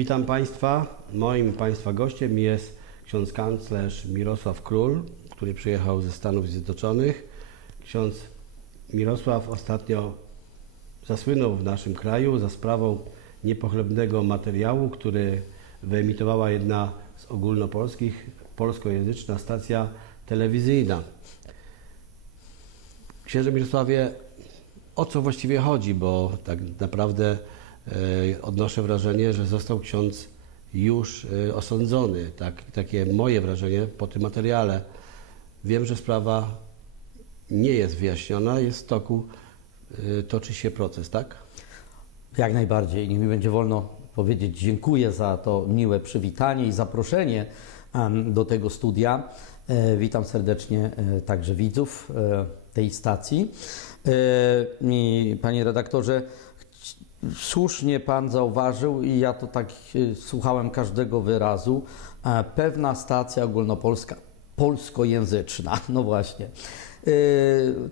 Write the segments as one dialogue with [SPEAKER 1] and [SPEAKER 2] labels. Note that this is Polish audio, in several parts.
[SPEAKER 1] Witam Państwa. Moim Państwa gościem jest ksiądz kanclerz Mirosław Król, który przyjechał ze Stanów Zjednoczonych. Ksiądz Mirosław ostatnio zasłynął w naszym kraju za sprawą niepochlebnego materiału, który wyemitowała jedna z ogólnopolskich, polskojęzyczna stacja telewizyjna. Księże Mirosławie, o co właściwie chodzi? Bo tak naprawdę odnoszę wrażenie, że został ksiądz już e, osądzony. Tak, takie moje wrażenie po tym materiale. Wiem, że sprawa nie jest wyjaśniona, jest w toku, e, toczy się proces, tak?
[SPEAKER 2] Jak najbardziej. Niech mi będzie wolno powiedzieć dziękuję za to miłe przywitanie i zaproszenie do tego studia. E, Witam serdecznie e, także widzów e, tej stacji. E, panie redaktorze, słusznie pan zauważył i ja to tak e, słuchałem każdego wyrazu. e, Pewna stacja ogólnopolska, polskojęzyczna, no właśnie. Yy,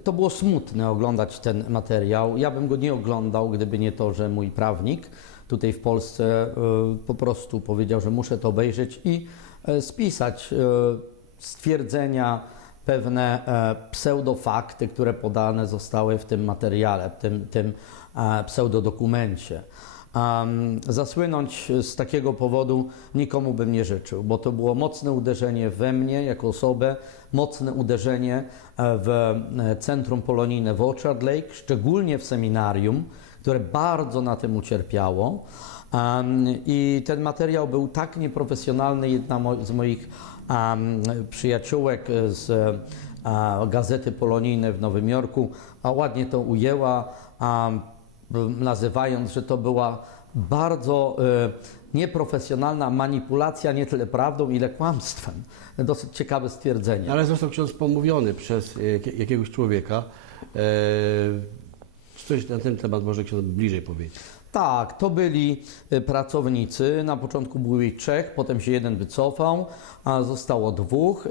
[SPEAKER 2] To było smutne oglądać ten materiał. Ja bym go nie oglądał, gdyby nie to, że mój prawnik tutaj w Polsce po prostu powiedział, że muszę to obejrzeć i e, spisać e, stwierdzenia, pewne e, pseudofakty, które podane zostały w tym materiale, w tym, tym e, pseudodokumencie. Um, zasłynąć z takiego powodu nikomu bym nie życzył, bo to było mocne uderzenie we mnie jako osobę, mocne uderzenie e, w Centrum Polonijne w Orchard Lake, szczególnie w seminarium, które bardzo na tym ucierpiało. I ten materiał był tak nieprofesjonalny. Jedna z moich przyjaciółek z Gazety Polonijnej w Nowym Jorku ładnie to ujęła. Um, nazywając, że to była bardzo e, nieprofesjonalna manipulacja nie tyle prawdą, ile kłamstwem. Dosyć ciekawe stwierdzenie.
[SPEAKER 1] Ale został ksiądz pomówiony przez jakie- jakiegoś człowieka. E, Coś na ten temat może ksiądz bliżej powiedzieć.
[SPEAKER 2] Tak, to byli e, pracownicy. Na początku było ich trzech, potem się jeden wycofał, a zostało dwóch e,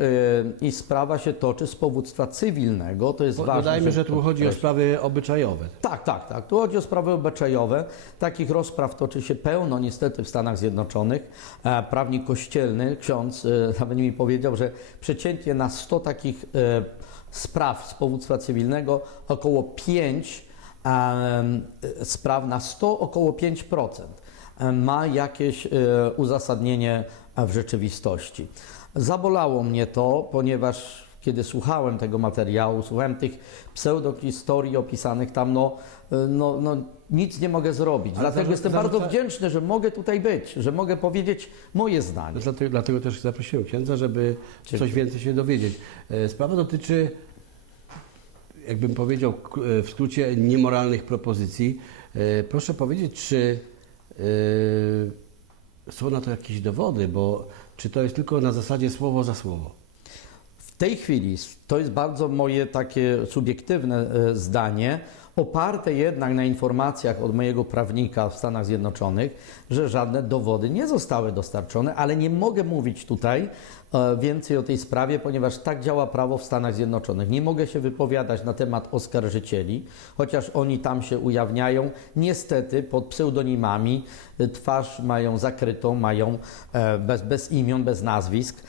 [SPEAKER 2] i sprawa się toczy z powództwa cywilnego. To jest ważne.
[SPEAKER 1] Dodajmy, że tu chodzi o sprawy obyczajowe.
[SPEAKER 2] Tak, tak, tak. Tu chodzi o sprawy obyczajowe. Takich rozpraw toczy się pełno niestety w Stanach Zjednoczonych. E, Prawnik kościelny, ksiądz, e, nawet mi powiedział, że przeciętnie na 100 takich e, spraw z powództwa cywilnego około 5 em, e, spraw na 100 około 5% e, ma jakieś e, uzasadnienie e, w rzeczywistości. Zabolało mnie to, ponieważ kiedy słuchałem tego materiału, słuchałem tych pseudohistorii opisanych tam, no, e, no, no nic nie mogę zrobić.
[SPEAKER 1] Ale
[SPEAKER 2] Dlatego
[SPEAKER 1] zarzu-
[SPEAKER 2] jestem
[SPEAKER 1] zarzuca-
[SPEAKER 2] bardzo wdzięczny, że mogę tutaj być, że mogę powiedzieć moje zdanie.
[SPEAKER 1] Dlatego, dlatego też zaprosiłem księdza, żeby
[SPEAKER 2] Dziękuję.
[SPEAKER 1] coś więcej się dowiedzieć. E, Sprawa dotyczy, jakbym powiedział e, w skrócie, niemoralnych propozycji. E, Proszę powiedzieć, czy e, są na to jakieś dowody, bo czy to jest tylko na zasadzie słowo za słowo?
[SPEAKER 2] W tej chwili to jest bardzo moje takie subiektywne zdanie, oparte jednak na informacjach od mojego prawnika w Stanach Zjednoczonych, że żadne dowody nie zostały dostarczone, ale nie mogę mówić tutaj e, więcej o tej sprawie, ponieważ tak działa prawo w Stanach Zjednoczonych. Nie mogę się wypowiadać na temat oskarżycieli, chociaż oni tam się ujawniają, niestety pod pseudonimami, e, twarz mają zakrytą, mają e, bez, bez imion, bez nazwisk.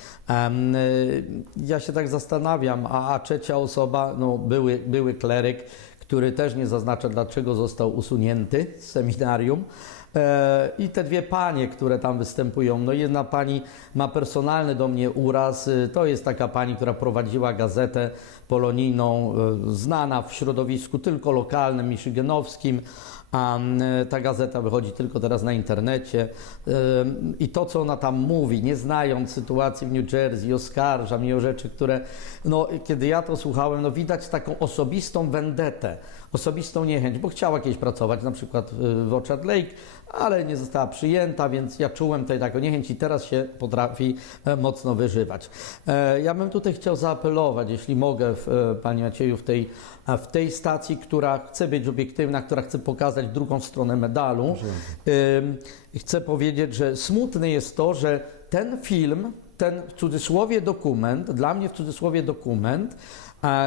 [SPEAKER 2] Ja się tak zastanawiam, a, a trzecia osoba, no, były, były kleryk, który też nie zaznacza, dlaczego został usunięty z seminarium. E, I te dwie panie, które tam występują. No jedna pani ma personalny do mnie uraz. y, To jest taka pani, która prowadziła gazetę polonijną, y, znana w środowisku tylko lokalnym, michiganowskim. A ta gazeta wychodzi tylko teraz na internecie. I to, co ona tam mówi, nie znając sytuacji w New Jersey, oskarża mnie o rzeczy, które, no, kiedy ja to słuchałem, no, widać taką osobistą vendetę, osobistą niechęć, bo chciała kiedyś pracować, na przykład y, w Orchard Lake, ale nie została przyjęta, więc ja czułem tutaj taką niechęć i teraz się potrafi e, mocno wyżywać. E, Ja bym tutaj chciał zaapelować, jeśli mogę, e, Panie Macieju, w tej, w tej stacji, która chce być obiektywna, która chce pokazać drugą stronę medalu. Chcę powiedzieć, że smutne jest to, że ten film, ten w cudzysłowie dokument, dla mnie w cudzysłowie dokument,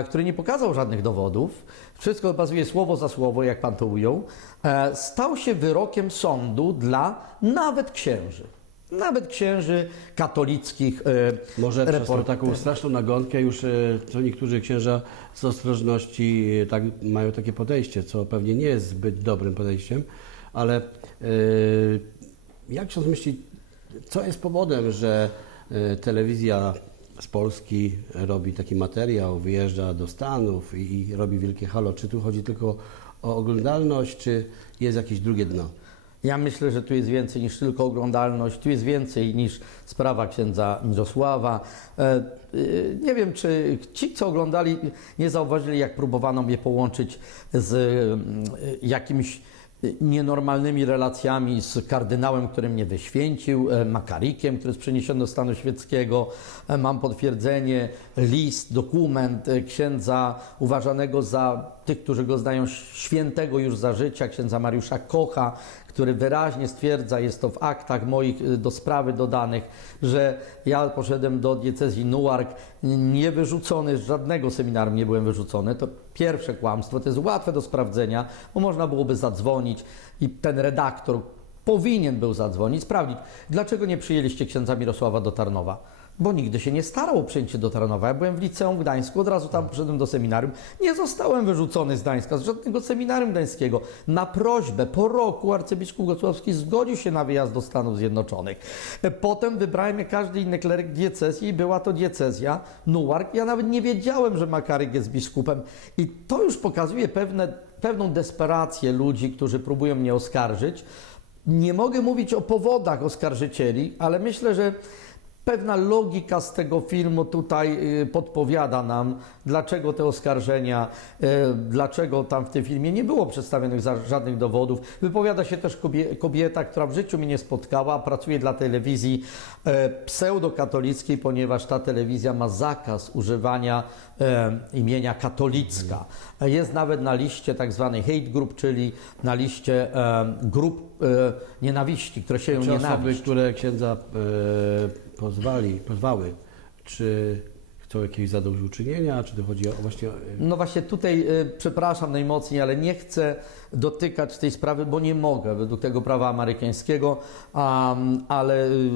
[SPEAKER 2] który nie pokazał żadnych dowodów, wszystko bazuje słowo za słowo, jak pan to ujął, e, stał się wyrokiem sądu dla nawet księży. Nawet księży katolickich. e,
[SPEAKER 1] Może przez tą taką straszną nagonkę już e, to niektórzy księża z ostrożności e, tak, mają takie podejście, co pewnie nie jest zbyt dobrym podejściem, ale jak ksiądz myśli, co jest powodem, że telewizja z Polski robi taki materiał, wyjeżdża do Stanów i, i robi wielkie halo? Czy tu chodzi tylko o oglądalność, czy jest jakieś drugie dno?
[SPEAKER 2] Ja myślę, że tu jest więcej niż tylko oglądalność, tu jest więcej niż sprawa księdza Mirosława. E, e, Nie wiem, czy ci, co oglądali, nie zauważyli, jak próbowano mnie połączyć z mm, jakimś nienormalnymi relacjami z kardynałem, który mnie wyświęcił, e, Makarikiem, który jest przeniesiony do stanu świeckiego. E, Mam potwierdzenie, list, dokument e, księdza uważanego za tych, którzy go znają świętego już za życia, księdza Mariusza Kocha, który wyraźnie stwierdza, jest to w aktach moich y, do sprawy dodanych, że ja poszedłem do diecezji Newark, nie wyrzucony z żadnego seminarium, nie byłem wyrzucony. To pierwsze kłamstwo, to jest łatwe do sprawdzenia, bo można byłoby zadzwonić i ten redaktor powinien był zadzwonić, sprawdzić, dlaczego nie przyjęliście księdza Mirosława do Tarnowa. Bo nigdy się nie starał o przyjęcie do Tarnowa. Ja byłem w liceum w Gdańsku, od razu tam poszedłem do seminarium. Nie zostałem wyrzucony z Gdańska, z żadnego seminarium gdańskiego. Na prośbę po roku arcybiskup Gocławski zgodził się na wyjazd do Stanów Zjednoczonych. Potem wybrałem jak każdy inny kleryk diecezji i była to diecezja Newark. Ja nawet nie wiedziałem, że Makaryk jest biskupem. I to już pokazuje pewne, pewną desperację ludzi, którzy próbują mnie oskarżyć. Nie mogę mówić o powodach oskarżycieli, ale myślę, że pewna logika z tego filmu tutaj y, podpowiada nam, dlaczego te oskarżenia, y, dlaczego tam w tym filmie nie było przedstawionych żadnych dowodów. Wypowiada się też kobie- kobieta, która w życiu mnie nie spotkała, pracuje dla telewizji e, pseudokatolickiej, ponieważ ta telewizja ma zakaz używania e, imienia katolicka. Jest nawet na liście tak zwanej hate group, czyli na liście e, grup e, nienawiści, które sieją
[SPEAKER 1] Czy osoby,
[SPEAKER 2] nienawiść.
[SPEAKER 1] które księdza e, pozwali, pozwały, czy chcą jakiegoś zadośćuczynienia, czy to chodzi o właśnie...
[SPEAKER 2] No właśnie tutaj, przepraszam najmocniej, ale nie chcę dotykać tej sprawy, bo nie mogę według tego prawa amerykańskiego, ale y,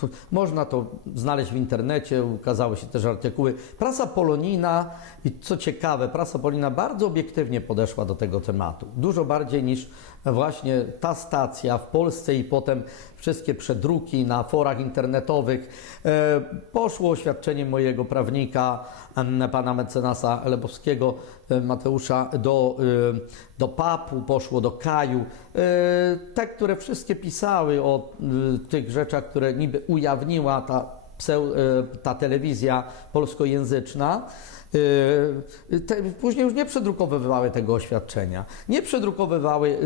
[SPEAKER 2] tu, można to znaleźć w internecie, ukazały się też artykuły. Prasa polonijna i co ciekawe, prasa polonijna bardzo obiektywnie podeszła do tego tematu. Dużo bardziej niż właśnie ta stacja w Polsce i potem wszystkie przedruki na forach internetowych. E, Poszło oświadczenie mojego prawnika, pana mecenasa Lebowskiego, Mateusza, do, e, do papu, poszło do Kaju. E, Te, które wszystkie pisały o e, tych rzeczach, które niby ujawniła ta, e, ta telewizja polskojęzyczna. Te, później już nie przedrukowywały tego oświadczenia, nie przedrukowywały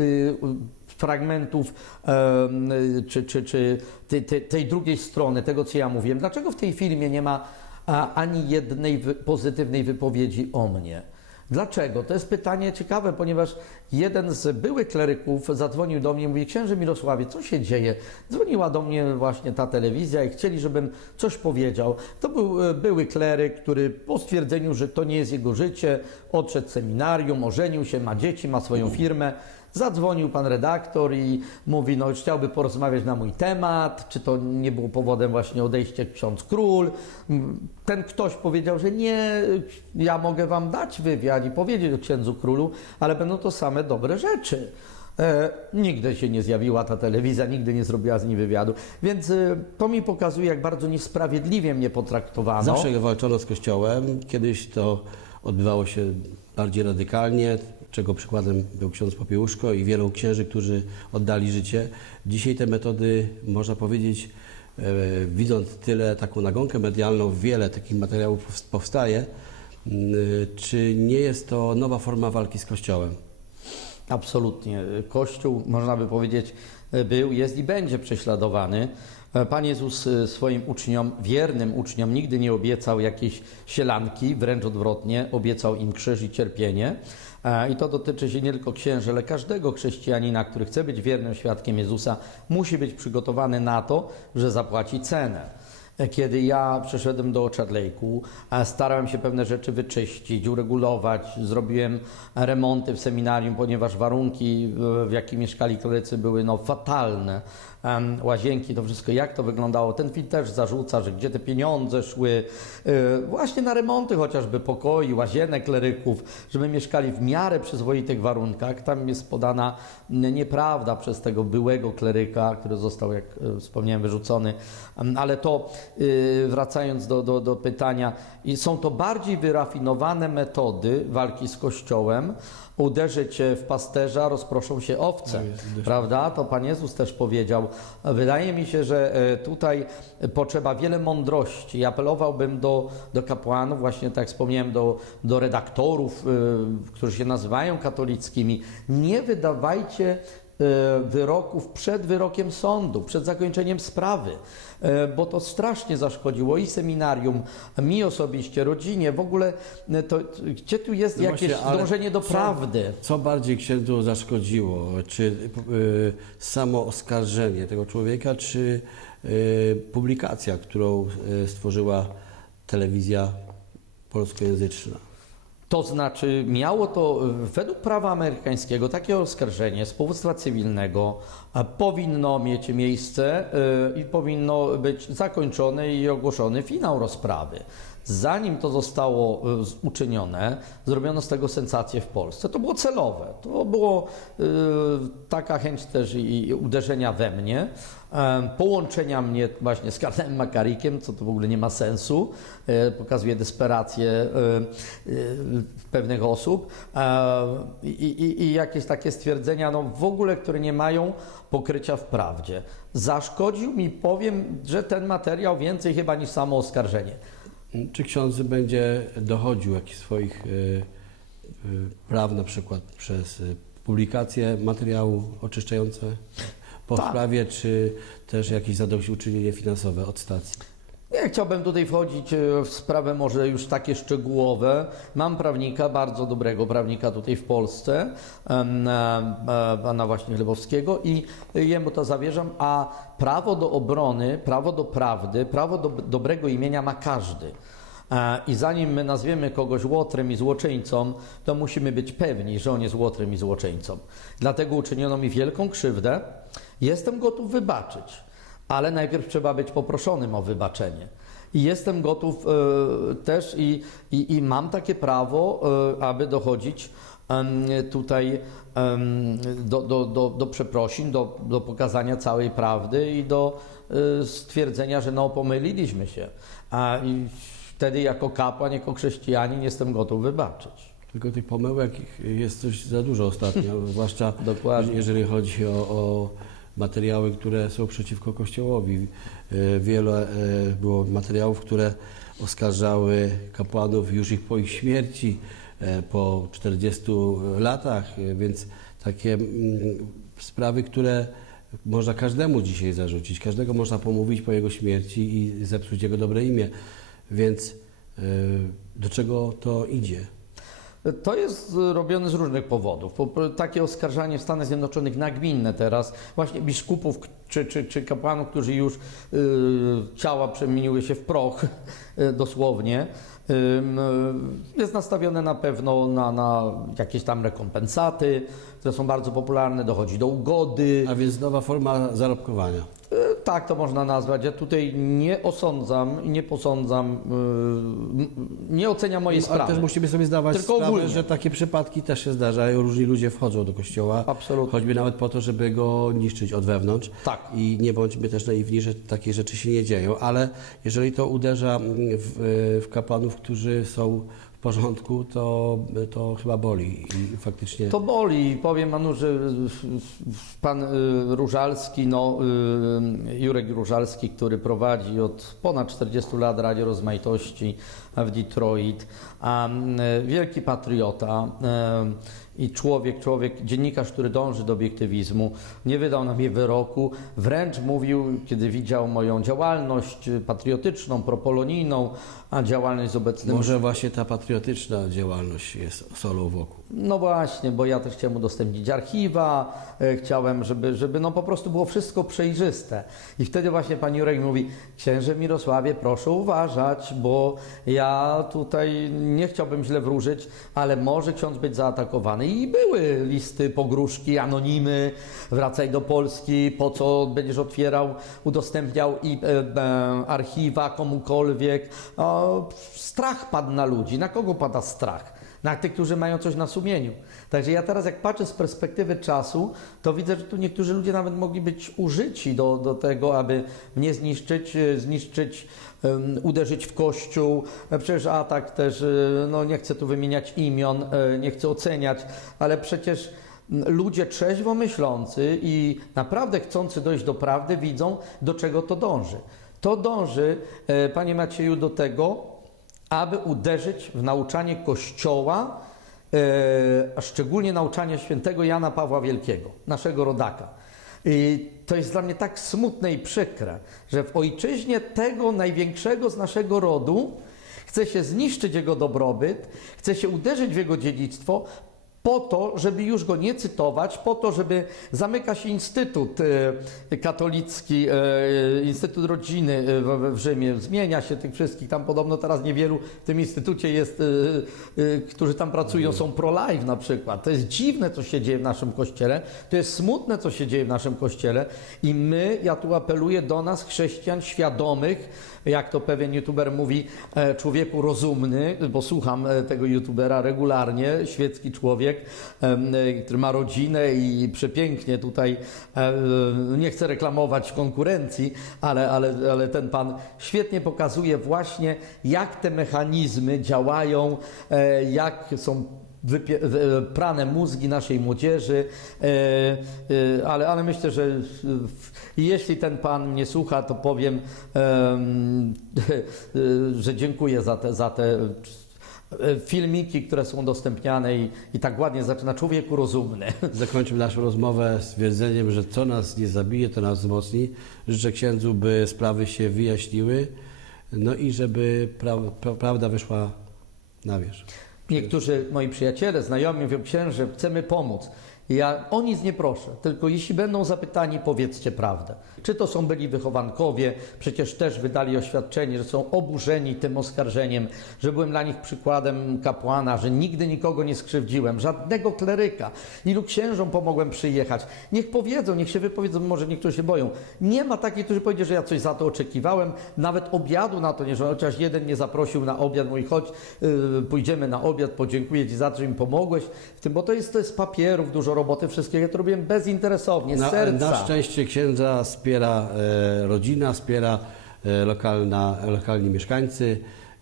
[SPEAKER 2] fragmentów czy, czy, czy tej, drugiej strony, tego co ja mówiłem. Dlaczego w tej filmie nie ma ani jednej pozytywnej wypowiedzi o mnie? Dlaczego? To jest pytanie ciekawe, ponieważ jeden z byłych kleryków zadzwonił do mnie i mówi, księże Mirosławie, co się dzieje? Dzwoniła do mnie właśnie ta telewizja i chcieli, żebym coś powiedział. To był e, były kleryk, który po stwierdzeniu, że to nie jest jego życie, odszedł z seminarium, ożenił się, ma dzieci, ma swoją firmę. Zadzwonił pan redaktor i mówi, no chciałby porozmawiać na mój temat, czy to nie było powodem właśnie odejścia ksiądz król. Ten ktoś powiedział, że nie, ja mogę wam dać wywiad i powiedzieć o księdzu królu, ale będą to same dobre rzeczy. E, nigdy się nie zjawiła ta telewizja, nigdy nie zrobiła z niej wywiadu, więc e, to mi pokazuje, jak bardzo niesprawiedliwie mnie potraktowano.
[SPEAKER 1] Zawsze walczono z Kościołem. Kiedyś to odbywało się bardziej radykalnie, czego przykładem był ksiądz Popiełuszko i wielu księży, którzy oddali życie. Dzisiaj te metody, można powiedzieć, e, widząc tyle taką nagonkę medialną, wiele takich materiałów powst- powstaje. Mm, Czy nie jest to nowa forma walki z Kościołem?
[SPEAKER 2] Absolutnie. Kościół, można by powiedzieć, był, jest i będzie prześladowany. Pan Jezus e, swoim uczniom, wiernym uczniom, nigdy nie obiecał jakiejś sielanki, wręcz odwrotnie, obiecał im krzyż i cierpienie. E, I to dotyczy się nie tylko księży, ale każdego chrześcijanina, który chce być wiernym świadkiem Jezusa, musi być przygotowany na to, że zapłaci cenę. Kiedy ja przeszedłem do a starałem się pewne rzeczy wyczyścić, uregulować, zrobiłem remonty w seminarium, ponieważ warunki, w jakich mieszkali klerycy były no, fatalne. Łazienki, to wszystko, jak to wyglądało. Ten film też zarzuca, że gdzie te pieniądze szły e, właśnie na remonty chociażby pokoi, łazienek kleryków, żeby mieszkali w miarę przyzwoitych warunkach. Tam jest podana nieprawda przez tego byłego kleryka, który został, jak e, wspomniałem, wyrzucony. Ale to y, wracając do, do, do pytania, i są to bardziej wyrafinowane metody walki z Kościołem. Uderzy cię w pasterza, rozproszą się owce. Prawda? To Pan Jezus też powiedział. Wydaje mi się, że e, tutaj potrzeba wiele mądrości. Apelowałbym do, do kapłanów, właśnie tak jak wspomniałem, do, do redaktorów, e, którzy się nazywają katolickimi. Nie wydawajcie wyroków przed wyrokiem sądu, przed zakończeniem sprawy, e, bo to strasznie zaszkodziło i seminarium, mi osobiście, rodzinie, w ogóle e, to, gdzie tu jest
[SPEAKER 1] No
[SPEAKER 2] jakieś
[SPEAKER 1] właśnie,
[SPEAKER 2] dążenie do
[SPEAKER 1] co-
[SPEAKER 2] prawdy?
[SPEAKER 1] Co bardziej księdzu zaszkodziło? Czy y, samo oskarżenie tego człowieka, czy y, publikacja, którą stworzyła telewizja polskojęzyczna?
[SPEAKER 2] To znaczy, miało to y, według prawa amerykańskiego takie oskarżenie z powództwa cywilnego powinno mieć miejsce y, i powinno być zakończony i ogłoszony finał rozprawy. Zanim to zostało y, uczynione, zrobiono z tego sensację w Polsce. To było celowe. To było y, taka chęć też i, uderzenia we mnie, połączenia mnie właśnie z Karlem Makarikiem, co to w ogóle nie ma sensu, e, pokazuje desperację e, e, pewnych osób i, i, i jakieś takie stwierdzenia, no w ogóle, które nie mają pokrycia w prawdzie. Zaszkodził mi, powiem, że ten materiał więcej chyba niż samo oskarżenie.
[SPEAKER 1] Czy ksiądz będzie dochodził jakichś swoich y, y, praw, na przykład przez y, publikację materiału oczyszczające po
[SPEAKER 2] Tak.
[SPEAKER 1] sprawie, czy też jakieś zadośćuczynienie finansowe od stacji?
[SPEAKER 2] Nie chciałbym tutaj wchodzić e, w sprawy może już takie szczegółowe. Mam prawnika, bardzo dobrego prawnika tutaj w Polsce, e, e, pana właśnie Chlebowskiego i jemu to zawierzam, a prawo do obrony, prawo do prawdy, prawo do dobrego imienia ma każdy. I zanim my nazwiemy kogoś łotrem i złoczyńcą, to musimy być pewni, że on jest łotrem i złoczyńcą. Dlatego uczyniono mi wielką krzywdę. Jestem gotów wybaczyć ale najpierw trzeba być poproszonym o wybaczenie. I jestem gotów e, też i, i, i mam takie prawo, e, aby dochodzić em, tutaj em, do, do, do, do przeprosin, do, do pokazania całej prawdy i do e, stwierdzenia, że no pomyliliśmy się. A i wtedy jako kapłan, jako chrześcijanin jestem gotów wybaczyć.
[SPEAKER 1] Tylko tych pomyłek jest coś za dużo ostatnio, zwłaszcza
[SPEAKER 2] Dokładnie.
[SPEAKER 1] jeżeli chodzi o, o materiały, które są przeciwko Kościołowi. E, Wiele e, było materiałów, które oskarżały kapłanów już ich po ich śmierci, e, po 40 latach, więc takie mm, sprawy, które można każdemu dzisiaj zarzucić. Każdego można pomówić po jego śmierci i zepsuć jego dobre imię. Więc do czego to idzie?
[SPEAKER 2] To jest y, robione z różnych powodów. Po- po- Takie oskarżanie w Stanach Zjednoczonych nagminne teraz, właśnie biskupów czy, czy, czy kapłanów, którzy już y, ciała przemieniły się w proch, y, dosłownie, y, jest nastawione na pewno na, na jakieś tam rekompensaty, które są bardzo popularne, dochodzi do ugody.
[SPEAKER 1] A więc nowa forma zarobkowania.
[SPEAKER 2] Y, Tak to można nazwać. Ja tutaj nie osądzam i nie posądzam, y, nie oceniam mojej
[SPEAKER 1] Ale
[SPEAKER 2] sprawy.
[SPEAKER 1] też musimy sobie zdawać
[SPEAKER 2] Tylko
[SPEAKER 1] sprawę,
[SPEAKER 2] ogólnie.
[SPEAKER 1] że takie przypadki też się zdarzają. Różni ludzie wchodzą do kościoła,
[SPEAKER 2] Absolutnie.
[SPEAKER 1] choćby nawet po to, żeby go niszczyć od wewnątrz.
[SPEAKER 2] Tak.
[SPEAKER 1] I nie bądźmy też naiwni, że takie rzeczy się nie dzieją, ale jeżeli to uderza w, w kapłanów, którzy są porządku, to, to chyba boli i faktycznie...
[SPEAKER 2] To boli. Powiem panu, że pan y, Różalski, no, y, Jurek Różalski, który prowadzi od ponad 40 lat Radio Rozmaitości w Detroit, a, y, wielki patriota i człowiek, człowiek, dziennikarz, który dąży do obiektywizmu, nie wydał na mnie wyroku, wręcz mówił, kiedy widział moją działalność patriotyczną, propolonijną, a działalność z obecnym
[SPEAKER 1] Może właśnie ta patriotyczna działalność jest solą wokół.
[SPEAKER 2] No właśnie, bo ja też chciałem udostępnić archiwa, e, chciałem, żeby, żeby no po prostu było wszystko przejrzyste. I wtedy właśnie pan Jurek mówi, księże Mirosławie, proszę uważać, bo ja tutaj nie chciałbym źle wróżyć, ale może ksiądz być zaatakowany. I były listy, pogróżki, anonimy, wracaj do Polski, po co będziesz otwierał, udostępniał i e, e, archiwa komukolwiek. O, strach padł na ludzi. Na kogo pada strach? Na tych, którzy mają coś na sumieniu. Także ja teraz, jak patrzę z perspektywy czasu, to widzę, że tu niektórzy ludzie nawet mogli być użyci do, do tego, aby mnie zniszczyć, e, zniszczyć, em, uderzyć w kościół. E, Przecież atak też, e, no nie chcę tu wymieniać imion, nie chcę oceniać, ale przecież ludzie trzeźwo myślący i naprawdę chcący dojść do prawdy widzą, do czego to dąży. To dąży, Panie Macieju, do tego, aby uderzyć w nauczanie Kościoła, e, a szczególnie nauczanie świętego Jana Pawła Wielkiego, naszego rodaka. I to jest dla mnie tak smutne i przykre, że w ojczyźnie tego największego z naszego rodu chce się zniszczyć jego dobrobyt, chce się uderzyć w jego dziedzictwo, po to, żeby już go nie cytować, po to, żeby zamyka się Instytut e, Katolicki, e, Instytut Rodziny e, w, Rzymie, zmienia się tych wszystkich, tam podobno teraz niewielu w tym instytucie jest, którzy tam pracują, są pro-life na przykład. To jest dziwne, co się dzieje w naszym kościele, to jest smutne, co się dzieje w naszym kościele. I my, ja tu apeluję do nas, chrześcijan świadomych, jak to pewien youtuber mówi, człowieku rozumny, bo słucham tego youtubera regularnie, świecki człowiek, em, e, który ma rodzinę i przepięknie tutaj, e, nie chcę reklamować konkurencji, ale, ale, ale ten pan świetnie pokazuje właśnie, jak te mechanizmy działają, e, jak są prane mózgi naszej młodzieży, e, e, ale, ale myślę, że jeśli ten pan mnie słucha, to powiem, em, że dziękuję za te, za te e, filmiki, które są udostępniane i, i tak ładnie zaczyna człowieku rozumny.
[SPEAKER 1] Zakończymy naszą rozmowę stwierdzeniem, że co nas nie zabije, to nas wzmocni. Życzę księdzu, by sprawy się wyjaśniły, no i żeby pra, pra, prawda wyszła na wierzch.
[SPEAKER 2] Niektórzy moi przyjaciele, znajomi mówią, księże, chcemy pomóc. Ja o nic nie proszę, tylko jeśli będą zapytani, powiedzcie prawdę. Czy to są byli wychowankowie, przecież też wydali oświadczenie, że są oburzeni tym oskarżeniem, że byłem dla nich przykładem kapłana, że nigdy nikogo nie skrzywdziłem, żadnego kleryka. Ilu księżom pomogłem przyjechać. Niech powiedzą, niech się wypowiedzą, może niektórzy się boją. Nie ma takich, którzy powiedzieli, że ja coś za to oczekiwałem, nawet obiadu na to nie, że chociaż jeden mnie zaprosił na obiad, mój chodź, yy, pójdziemy na obiad, podziękuję Ci za to, że mi pomogłeś w tym, bo to jest, to jest papierów, dużo roboty, wszystkiego. To robiłem bezinteresownie, z
[SPEAKER 1] Na,
[SPEAKER 2] serca.
[SPEAKER 1] na szczęście księdza wspiera e, rodzina, wspiera e, lokalna, lokalni mieszkańcy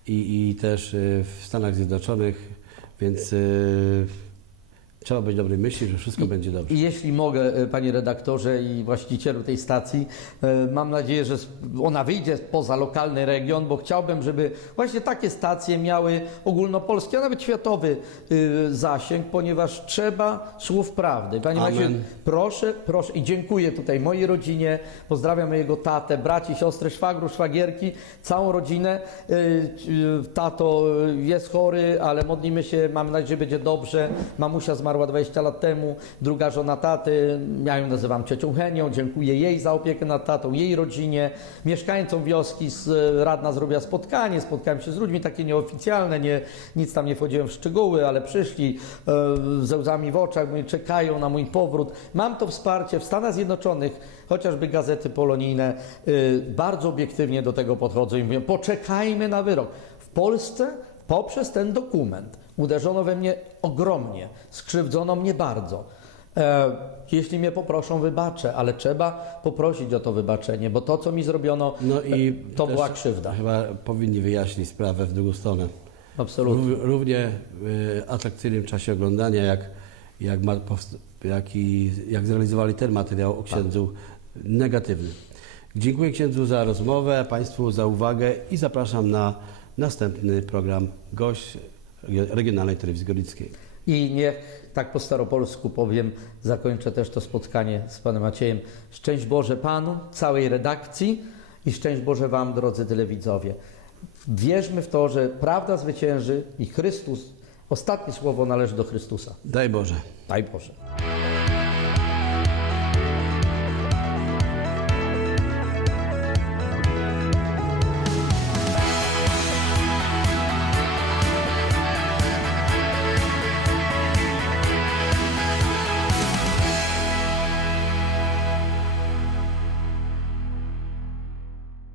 [SPEAKER 1] i, i też e, w Stanach Zjednoczonych, więc e, trzeba być dobrej myśli, że wszystko będzie dobrze.
[SPEAKER 2] I jeśli mogę, e, panie redaktorze i właścicielu tej stacji, e, mam nadzieję, że ona wyjdzie poza lokalny region, bo chciałbym, żeby właśnie takie stacje miały ogólnopolski, a nawet światowy y, zasięg, ponieważ trzeba słów prawdy. Panie. Maciej, proszę, proszę i dziękuję tutaj mojej rodzinie, pozdrawiam mojego tatę, braci, siostry, szwagrów, szwagierki, całą rodzinę. Tato jest chory, ale modlimy się, mam nadzieję, że będzie dobrze. Mamusia zmarła 20 lat temu, druga żona taty, ja ją nazywam ciocią Henią, dziękuję jej za opiekę nad tatą, jej rodzinie, mieszkańcom wioski, z, radna zrobiła spotkanie, spotkałem się z ludźmi, takie nieoficjalne, nie, nic tam nie wchodziłem w szczegóły, ale przyszli e, ze łzami w oczach, mówią, czekają na mój powrót. Mam to wsparcie w Stanach Zjednoczonych, chociażby gazety polonijne y, bardzo obiektywnie do tego podchodzą i mówią, poczekajmy na wyrok. W Polsce poprzez ten dokument uderzono we mnie ogromnie, skrzywdzono mnie bardzo. E, jeśli mnie poproszą, wybaczę, ale trzeba poprosić o to wybaczenie, bo to, co mi zrobiono,
[SPEAKER 1] No i
[SPEAKER 2] to była krzywda.
[SPEAKER 1] Chyba powinni wyjaśnić sprawę w drugą stronę.
[SPEAKER 2] Absolutnie.
[SPEAKER 1] Rów- Równie y, atrakcyjnym czasie oglądania, jak, jak, jak, i, jak zrealizowali ten materiał o księdzu negatywny. Dziękuję księdzu za rozmowę, Państwu za uwagę i zapraszam na następny program Gość Regionalnej Telewizji Gorlickiej.
[SPEAKER 2] I niech, tak po staropolsku powiem, zakończę też to spotkanie z Panem Maciejem. Szczęść Boże Panu, całej redakcji i szczęść Boże Wam, drodzy telewidzowie. Wierzmy w to, że prawda zwycięży i Chrystus Ostatnie słowo należy do Chrystusa.
[SPEAKER 1] Daj Boże.
[SPEAKER 2] Daj Boże.